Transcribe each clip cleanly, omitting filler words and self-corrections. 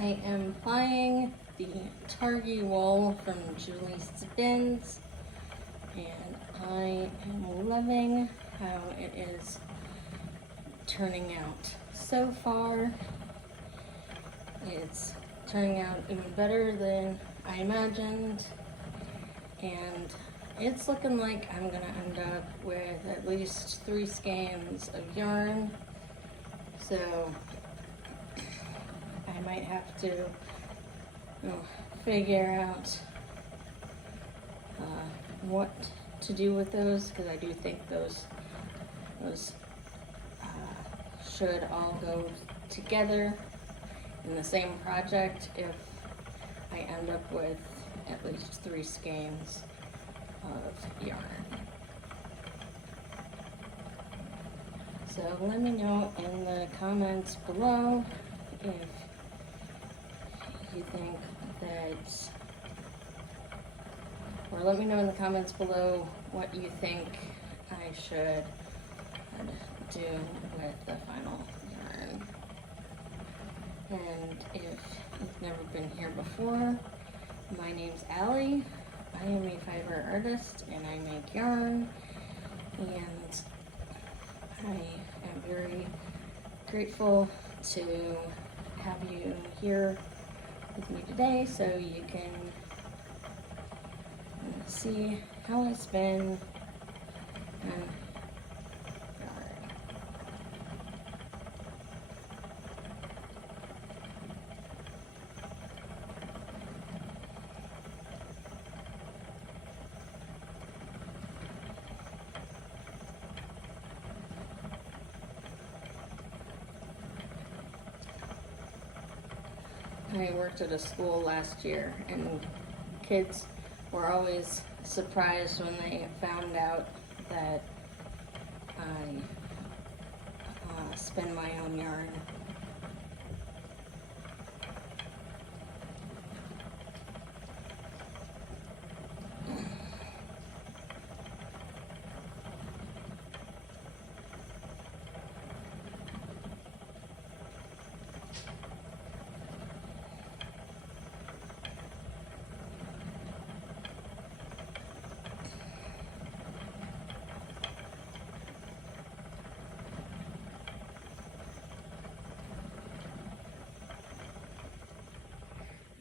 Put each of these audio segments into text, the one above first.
I am plying the Targhee wool from JulieSpins, and I am loving how it is turning out so far. It's turning out even better than I imagined, and it's looking like I'm gonna end up with at least 3 skeins of yarn, so I might have to figure out what to do with those, because I do think those should all go together in the same project if I end up with at least 3 skeins of yarn. So let me know in the comments below if you think that, or let me know in the comments below what you think I should do with the final yarn. And if you've never been here before, my name's Allie. I am a fiber artist and I make yarn, and I am very grateful to have you here with me today so you can see how I spin and I worked at a school last year, and kids were always surprised when they found out that I spin my own yarn.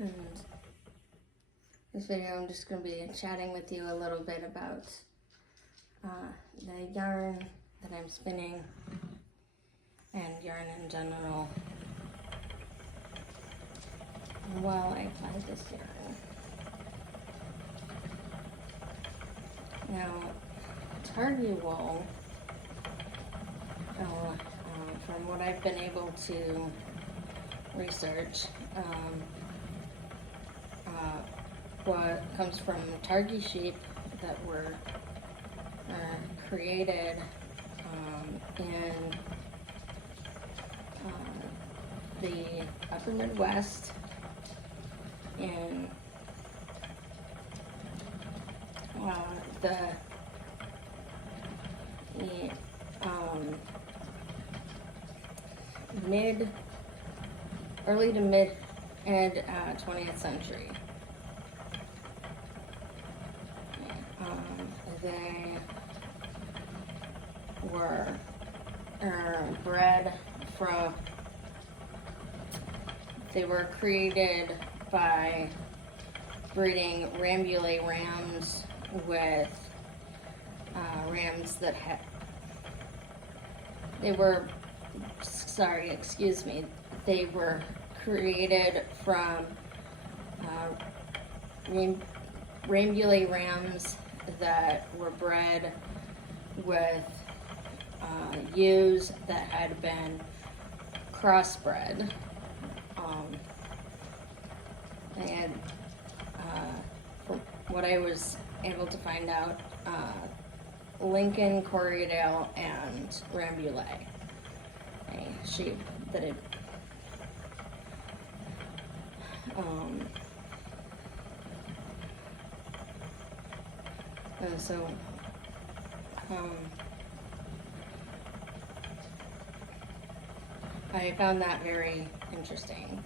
And this video, I'm just going to be chatting with you a little bit about the yarn that I'm spinning and yarn in general while I apply this yarn. Now, Targhee wool, from what I've been able to research, what comes from Targhee sheep that were created in the upper Midwest in the early to mid and 20th century. They were bred from, they were created by breeding Rambouillet rams with rams that had, they were created from Rambouillet rams that were bred with ewes that had been crossbred. And from what I was able to find out, Lincoln, Corriedale, and Rambouillet, a sheep that had I found that very interesting.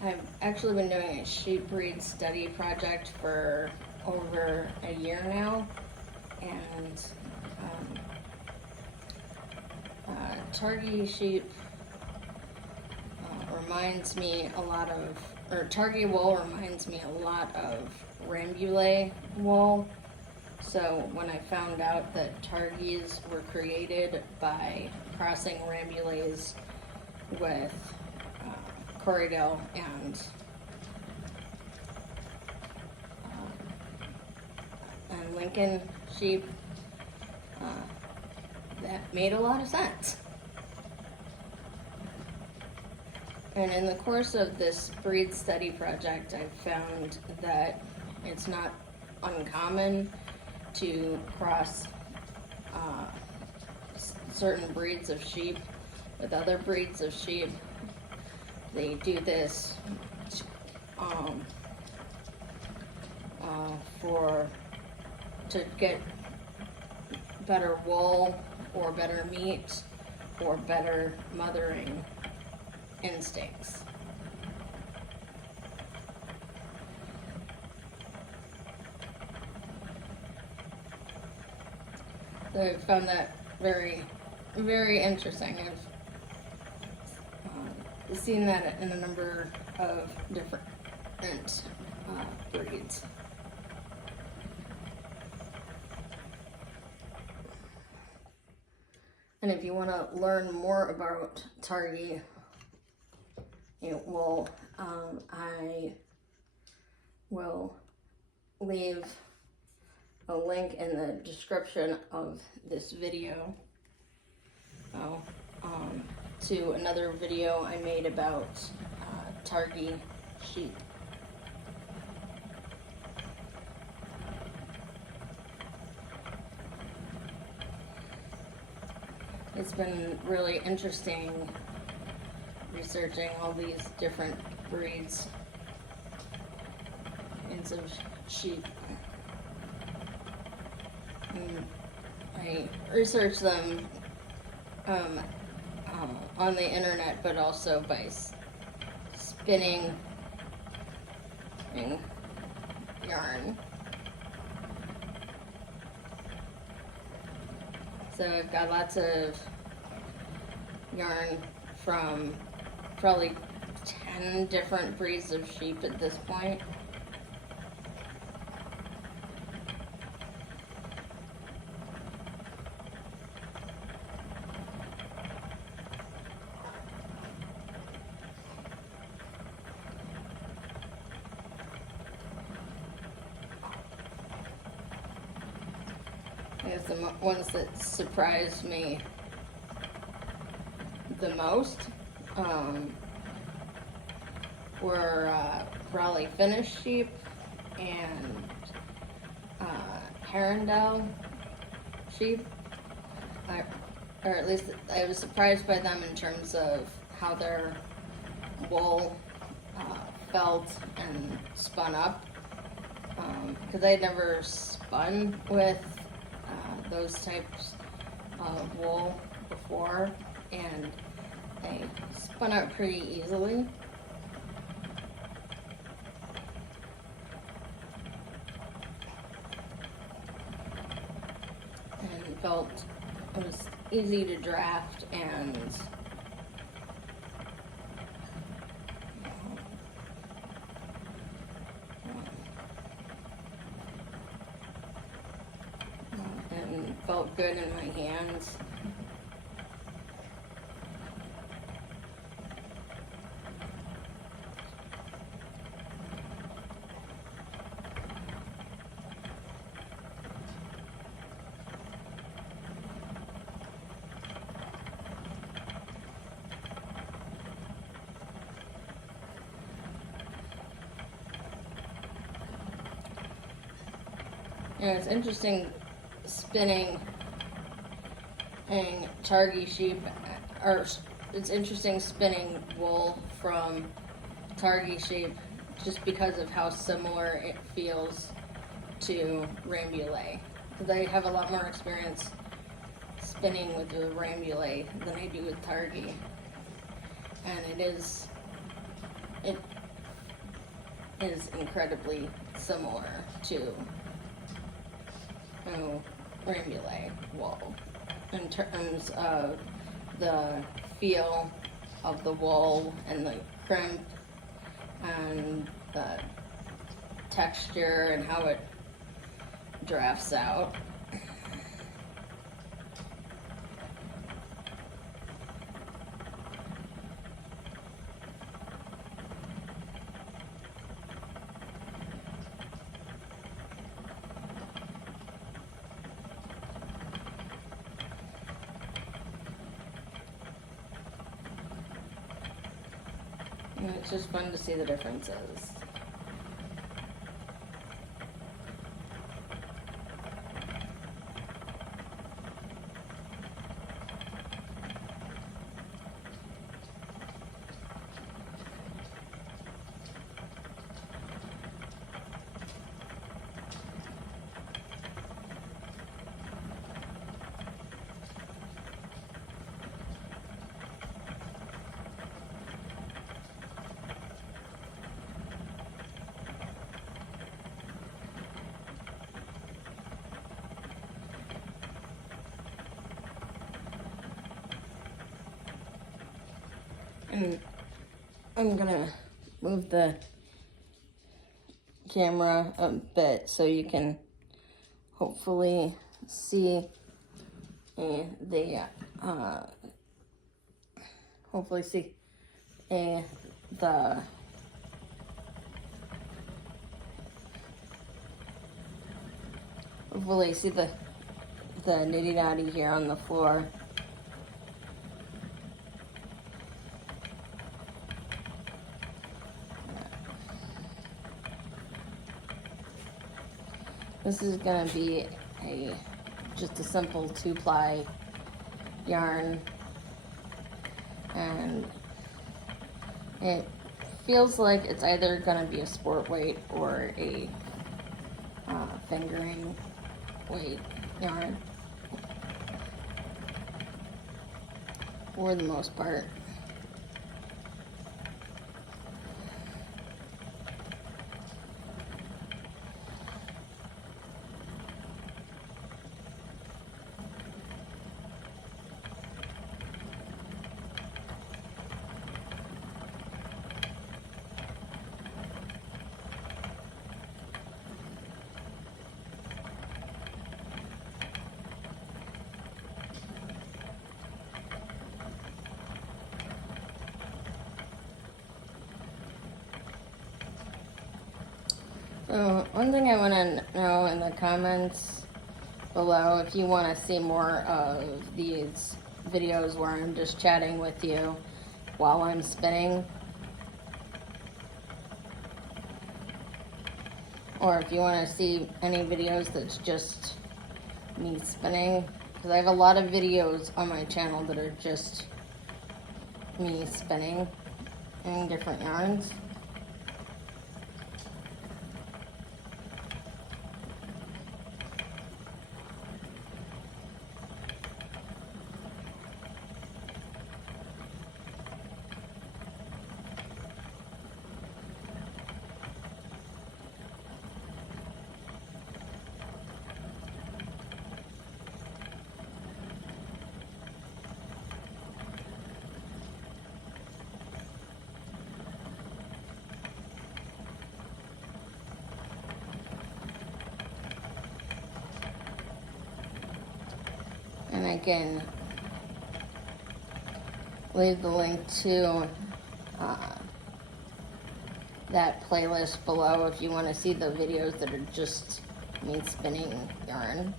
I've actually been doing a sheep breed study project for over a year now, and Targhee sheep reminds me a lot of, or Targhee wool reminds me a lot of Rambouillet wool. So when I found out that Targhees were created by crossing Rambouillets with Corriedale and Lincoln sheep, that made a lot of sense. And in the course of this breed study project, I found that it's not uncommon to cross certain breeds of sheep with other breeds of sheep. They do this to get better wool or better meat or better mothering instincts. So I found that very, very interesting. I've seen that in a number of different breeds. And if you want to learn more about Targhee wool, I will leave a link in the description of this video to another video I made about Targhee sheep. It's been really interesting researching all these different breeds of sheep. And I research them on the internet, but also by spinning yarn. So I've got lots of yarn from probably 10 different breeds of sheep at this point. I guess the ones that surprised me the most were probably Finnish sheep and Herondale sheep. Or at least I was surprised by them in terms of how their wool felt and spun up, because I'd never spun with those types of wool before, and they spun out pretty easily. And it was easy to draft, and felt good in my hands. It's interesting spinning Targhee sheep, or it's interesting spinning wool from Targhee sheep just because of how similar it feels to Rambouillet. Because I have a lot more experience spinning with the Rambouillet than I do with Targhee. And is incredibly similar to Rambouillet wool in terms of the feel of the wool and the crimp and the texture and how it drafts out. And it's just fun to see the differences. And I'm gonna move the camera a bit so you can hopefully see the nitty natty here on the floor. This is gonna be just a simple 2-ply yarn, and it feels like it's either gonna be a sport weight or a fingering weight yarn for the most part. So one thing I want to know in the comments below, if you want to see more of these videos where I'm just chatting with you while I'm spinning, or if you want to see any videos that's just me spinning, because I have a lot of videos on my channel that are just me spinning in different yarns. And I can leave the link to that playlist below if you want to see the videos that are just me spinning yarn.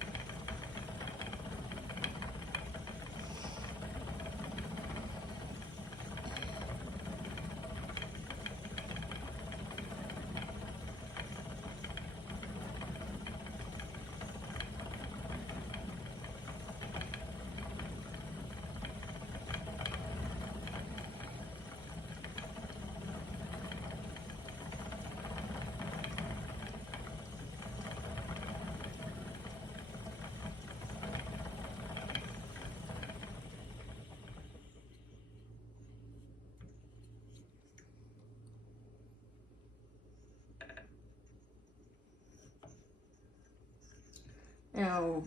Now,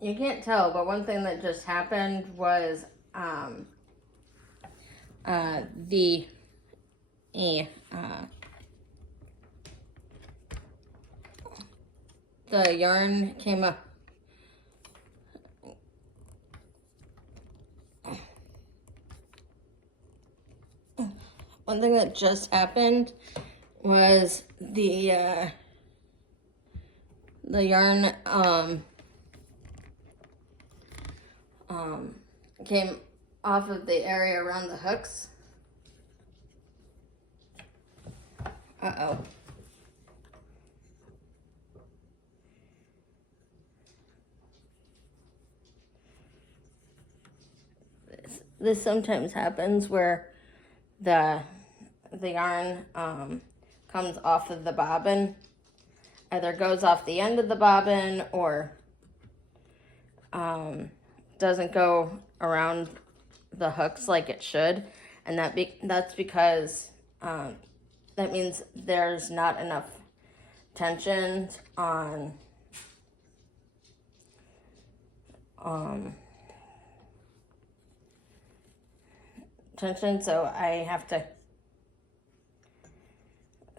you can't tell, but one thing that just happened was the yarn came up. One thing that just happened was the yarn came off of the area around the hooks. Uh-oh. This sometimes happens where the yarn comes off of the bobbin. Either goes off the end of the bobbin or doesn't go around the hooks like it should, and that's because that means there's not enough tension on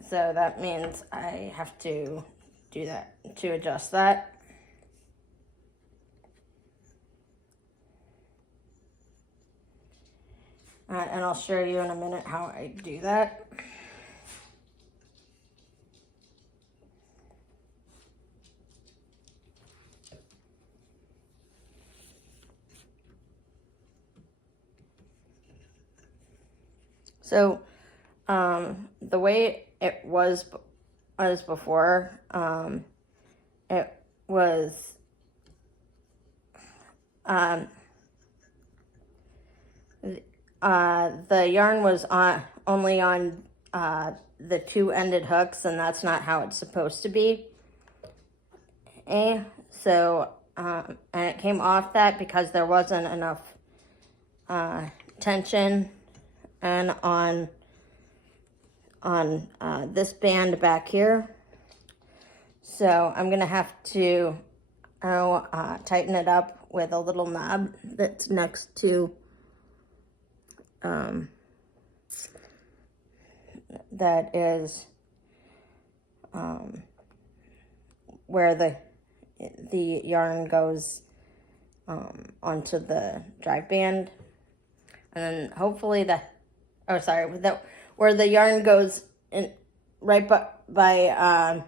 so that means I have to do that to adjust that. And I'll show you in a minute how I do that. So the way it was before, it was the yarn was only on the two-ended hooks, and that's not how it's supposed to be. So and it came off that because there wasn't enough tension and on this band back here. So I'm gonna have to tighten it up with a little knob that's next to that is where the yarn goes onto the drive band, and then hopefully where the yarn goes in right by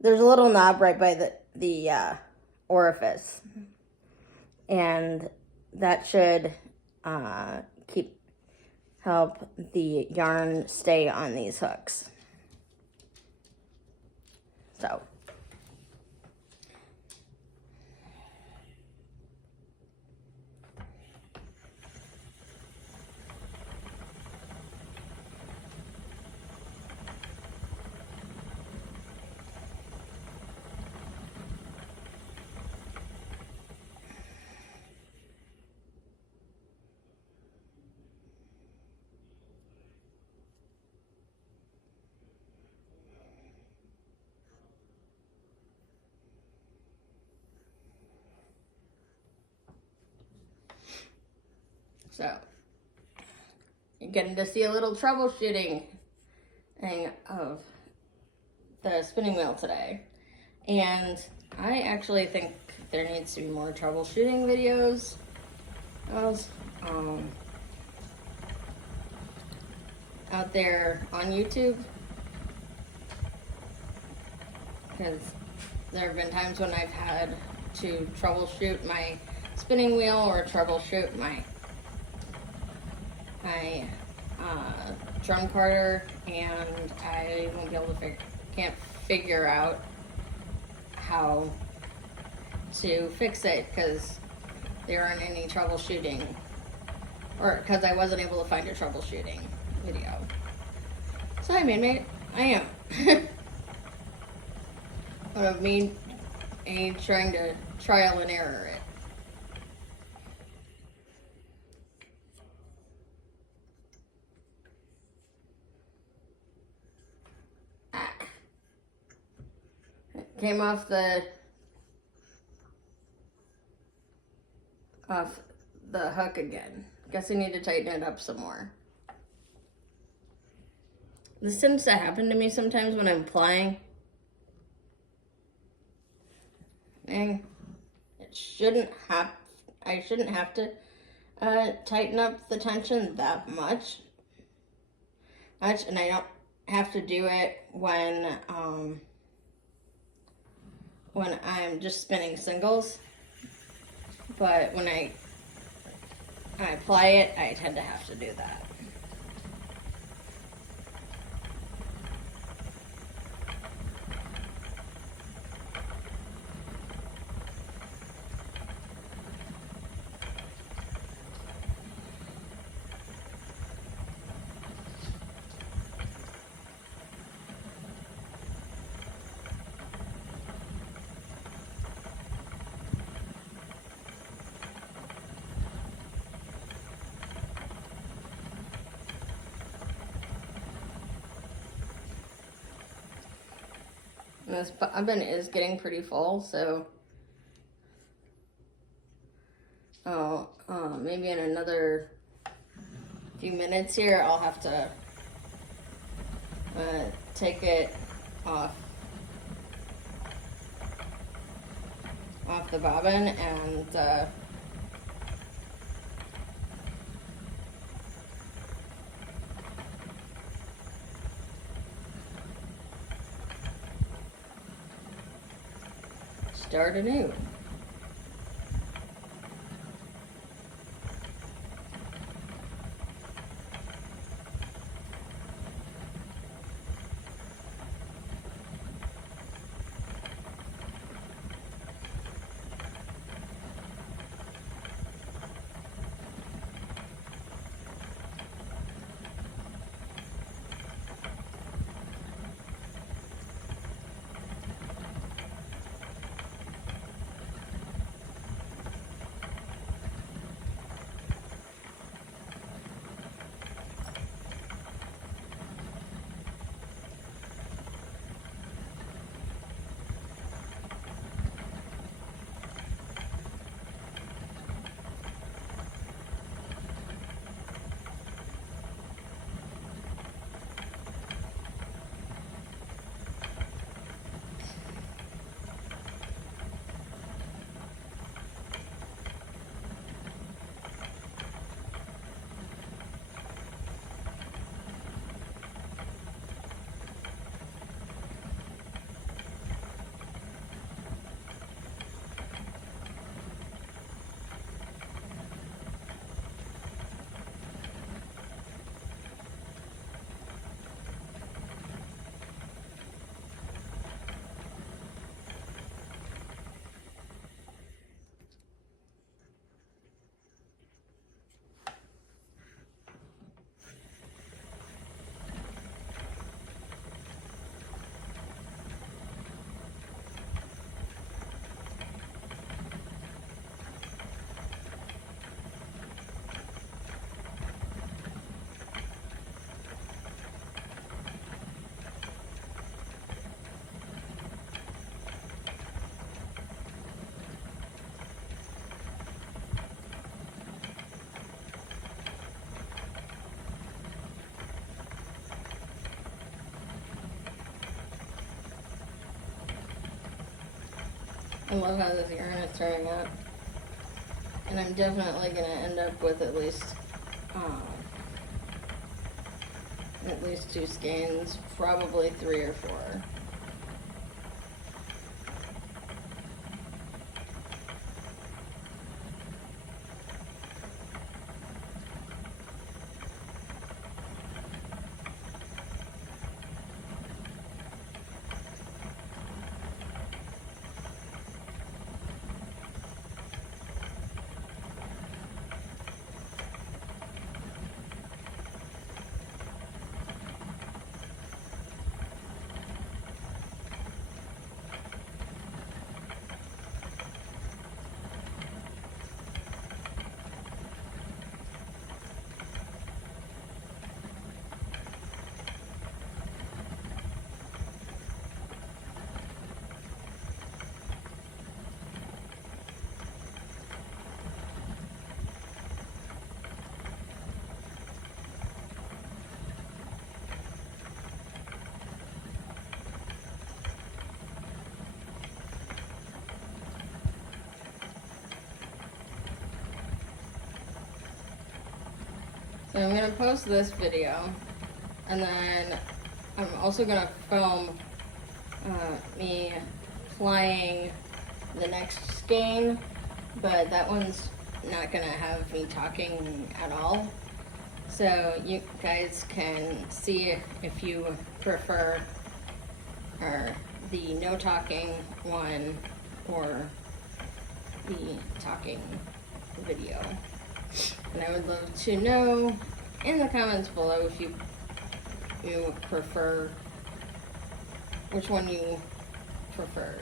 there's a little knob right by the orifice, and that should help the yarn stay on these hooks. So you're getting to see a little troubleshooting thing of the spinning wheel today. And I actually think there needs to be more troubleshooting videos out there on YouTube, because there have been times when I've had to troubleshoot my spinning wheel or troubleshoot my drum carder, and I won't be able to can't figure out how to fix it because there aren't any troubleshooting, or because I wasn't able to find a troubleshooting video. So I am of me trying to trial and error it. came off the hook again. Guess I need to tighten it up some more. This tends to happen to me sometimes when I'm plying. And I shouldn't have to tighten up the tension that much. And I don't have to do it when I'm just spinning singles. But when I ply it, I tend to have to do that. And this bobbin is getting pretty full, so maybe in another few minutes here, I'll have to take it off the bobbin and start anew. I love how this yarn is turning out. And I'm definitely going to end up with at least 2 skeins, probably 3 or 4. So I'm gonna post this video, and then I'm also gonna film me plying the next skein, but that one's not gonna have me talking at all. So you guys can see if you prefer the no talking one or the talking video. And I would love to know in the comments below if you prefer, which one you prefer.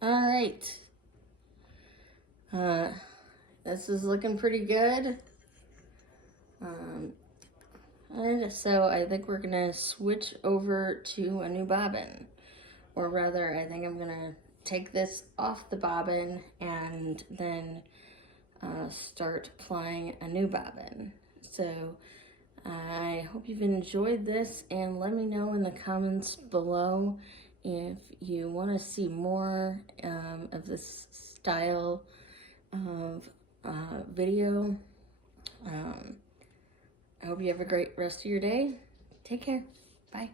All right. This is looking pretty good. And so I think we're gonna switch over to a new bobbin. Or rather, I think I'm gonna take this off the bobbin and then start plying a new bobbin. So I hope you've enjoyed this, and let me know in the comments below if you want to see more of this style of video. I hope you have a great rest of your day. Take care. Bye.